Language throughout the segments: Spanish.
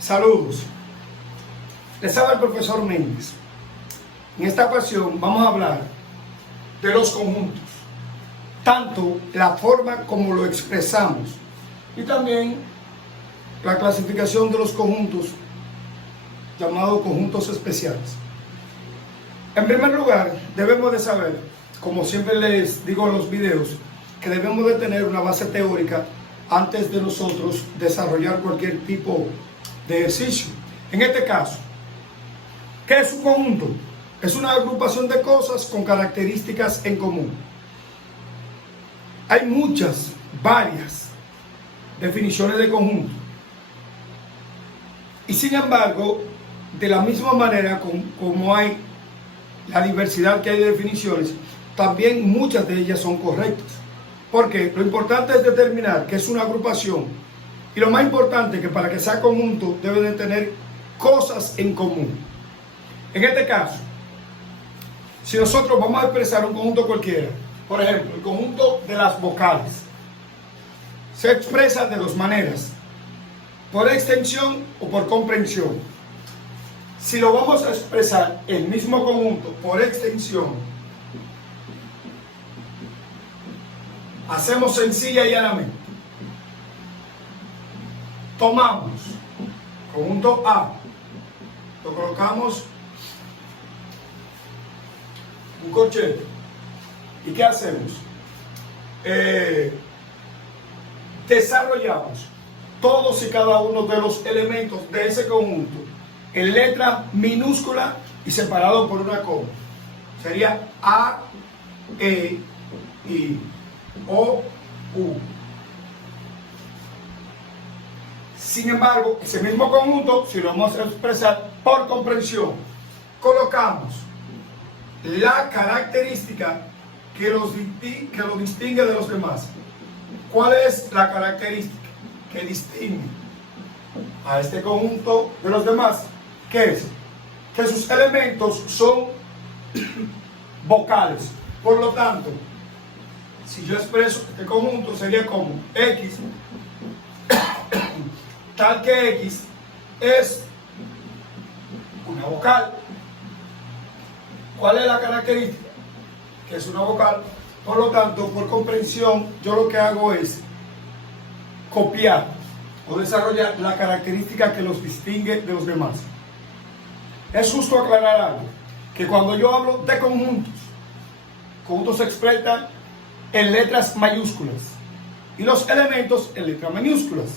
Saludos, les habla el profesor Méndez. En esta ocasión vamos a hablar de los conjuntos, tanto la forma como lo expresamos y también la clasificación de los conjuntos llamados conjuntos especiales. En primer lugar, debemos de saber, como siempre les digo en los videos, que debemos de tener una base teórica antes de nosotros desarrollar cualquier tipo de ejercicio. En este caso, ¿qué es un conjunto? Es una agrupación de cosas con características en común. Hay varias definiciones de conjunto. Y sin embargo, de la misma manera como hay la diversidad que hay de definiciones, también muchas de ellas son correctas. Porque lo importante es determinar qué es una agrupación. Y lo más importante es que para que sea conjunto debe de tener cosas en común. En este caso, si nosotros vamos a expresar un conjunto cualquiera, por ejemplo, el conjunto de las vocales, se expresa de dos maneras, por extensión o por comprensión. Si lo vamos a expresar el mismo conjunto por extensión, hacemos sencilla y llanamente. Tomamos conjunto A, lo colocamos un corchete. ¿Y qué hacemos? Desarrollamos todos y cada uno de los elementos de ese conjunto en letra minúscula y separado por una coma. Sería A, E, I, O, U. Sin embargo, ese mismo conjunto, si lo vamos a expresar por comprensión, colocamos la característica que lo distingue de los demás. ¿Cuál es la característica que distingue a este conjunto de los demás? ¿Qué es? Que sus elementos son vocales. Por lo tanto, si yo expreso este conjunto, sería como X, tal que X es una vocal. ¿Cuál es la característica? Que es una vocal. Por lo tanto, por comprensión, yo lo que hago es copiar o desarrollar la característica que los distingue de los demás. Es justo aclarar algo, que cuando yo hablo de conjuntos se expresan en letras mayúsculas y los elementos en letras minúsculas.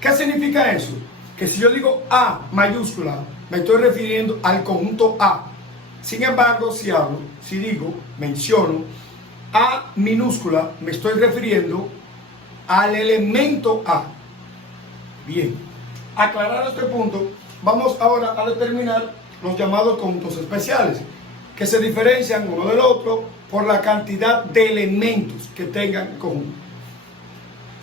¿Qué significa eso? Que si yo digo A mayúscula, me estoy refiriendo al conjunto A. Sin embargo, menciono A minúscula, me estoy refiriendo al elemento A. Bien, aclarado este punto, vamos ahora a determinar los llamados conjuntos especiales, que se diferencian uno del otro por la cantidad de elementos que tengan en conjunto.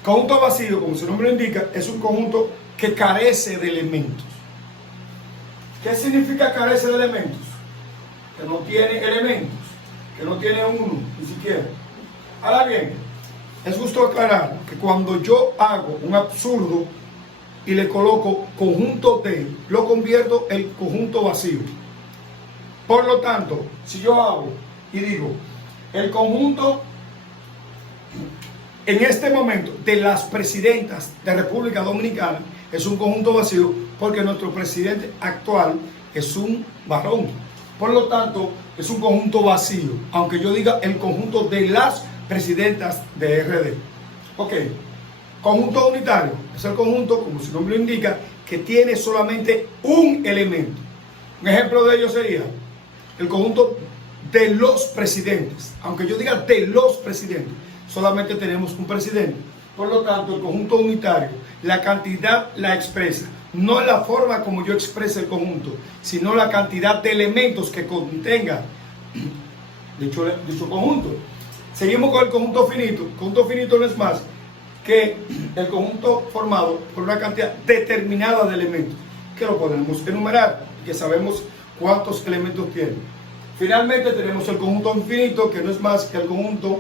Conjunto vacío, como su nombre indica, es un conjunto que carece de elementos. ¿Qué significa carece de elementos? Que no tiene elementos, que no tiene uno, ni siquiera. Ahora bien, es justo aclarar que cuando yo hago un absurdo y le coloco conjunto de, lo convierto en conjunto vacío. Por lo tanto, si yo hago y digo, el conjunto en este momento de las presidentas de República Dominicana es un conjunto vacío porque nuestro presidente actual es un varón. Por lo tanto, es un conjunto vacío, aunque yo diga el conjunto de las presidentas de RD. Ok, conjunto unitario es el conjunto, como su nombre lo indica, que tiene solamente un elemento. Un ejemplo de ello sería el conjunto de los presidentes. Aunque yo diga de los presidentes, solamente tenemos un presidente. Por lo tanto, el conjunto unitario, la cantidad la expresa, no la forma como yo expreso el conjunto, sino la cantidad de elementos que contenga dicho conjunto. Seguimos con el conjunto finito. El conjunto finito no es más que el conjunto formado por una cantidad determinada de elementos, que lo podemos enumerar, que sabemos cuántos elementos tiene. Finalmente tenemos el conjunto infinito, que no es más que el conjunto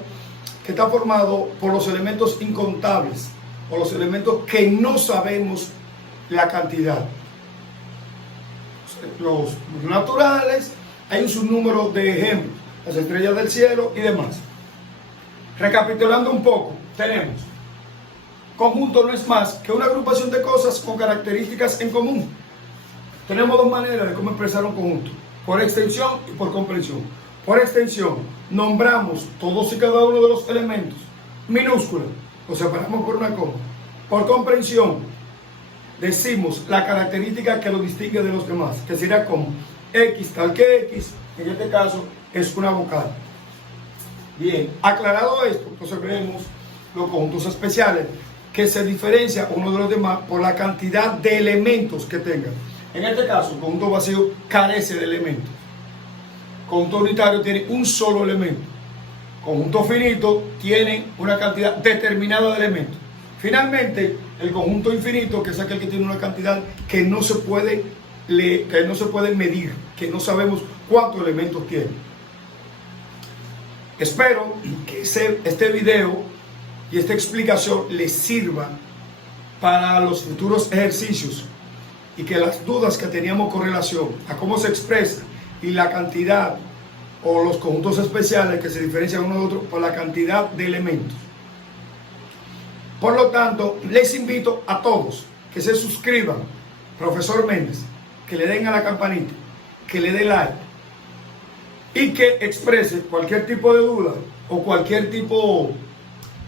que está formado por los elementos incontables, o los elementos que no sabemos la cantidad. Los naturales, hay un sinnúmero de ejemplos, las estrellas del cielo y demás. Recapitulando un poco, tenemos: conjunto no es más que una agrupación de cosas con características en común. Tenemos dos maneras de cómo expresar un conjunto: por extensión y por comprensión. Por extensión, nombramos todos y cada uno de los elementos minúscula, lo separamos por una coma. Por comprensión, decimos la característica que lo distingue de los demás, que sería como X tal que X, en este caso es una vocal. Bien, aclarado esto, entonces veremos los conjuntos especiales, que se diferencian uno de los demás por la cantidad de elementos que tengan. En este caso, el conjunto vacío carece de elementos. Conjunto unitario tiene un solo elemento. Conjunto finito tiene una cantidad determinada de elementos. Finalmente, el conjunto infinito, que es aquel que tiene una cantidad que no se puede medir, que no sabemos cuántos elementos tiene. Espero que este video y esta explicación les sirva para los futuros ejercicios, y que las dudas que teníamos con relación a cómo se expresa y la cantidad o los conjuntos especiales, que se diferencian uno de otro por la cantidad de elementos. Por lo tanto, les invito a todos que se suscriban, Profesor Méndez, que le den a la campanita, que le den like y que exprese cualquier tipo de duda o cualquier tipo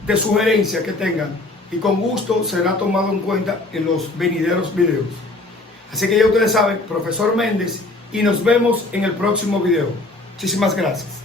de sugerencia que tengan, y con gusto será tomado en cuenta en los venideros videos. Así que ya ustedes saben, Profesor Méndez, y nos vemos en el próximo video. Muchísimas gracias.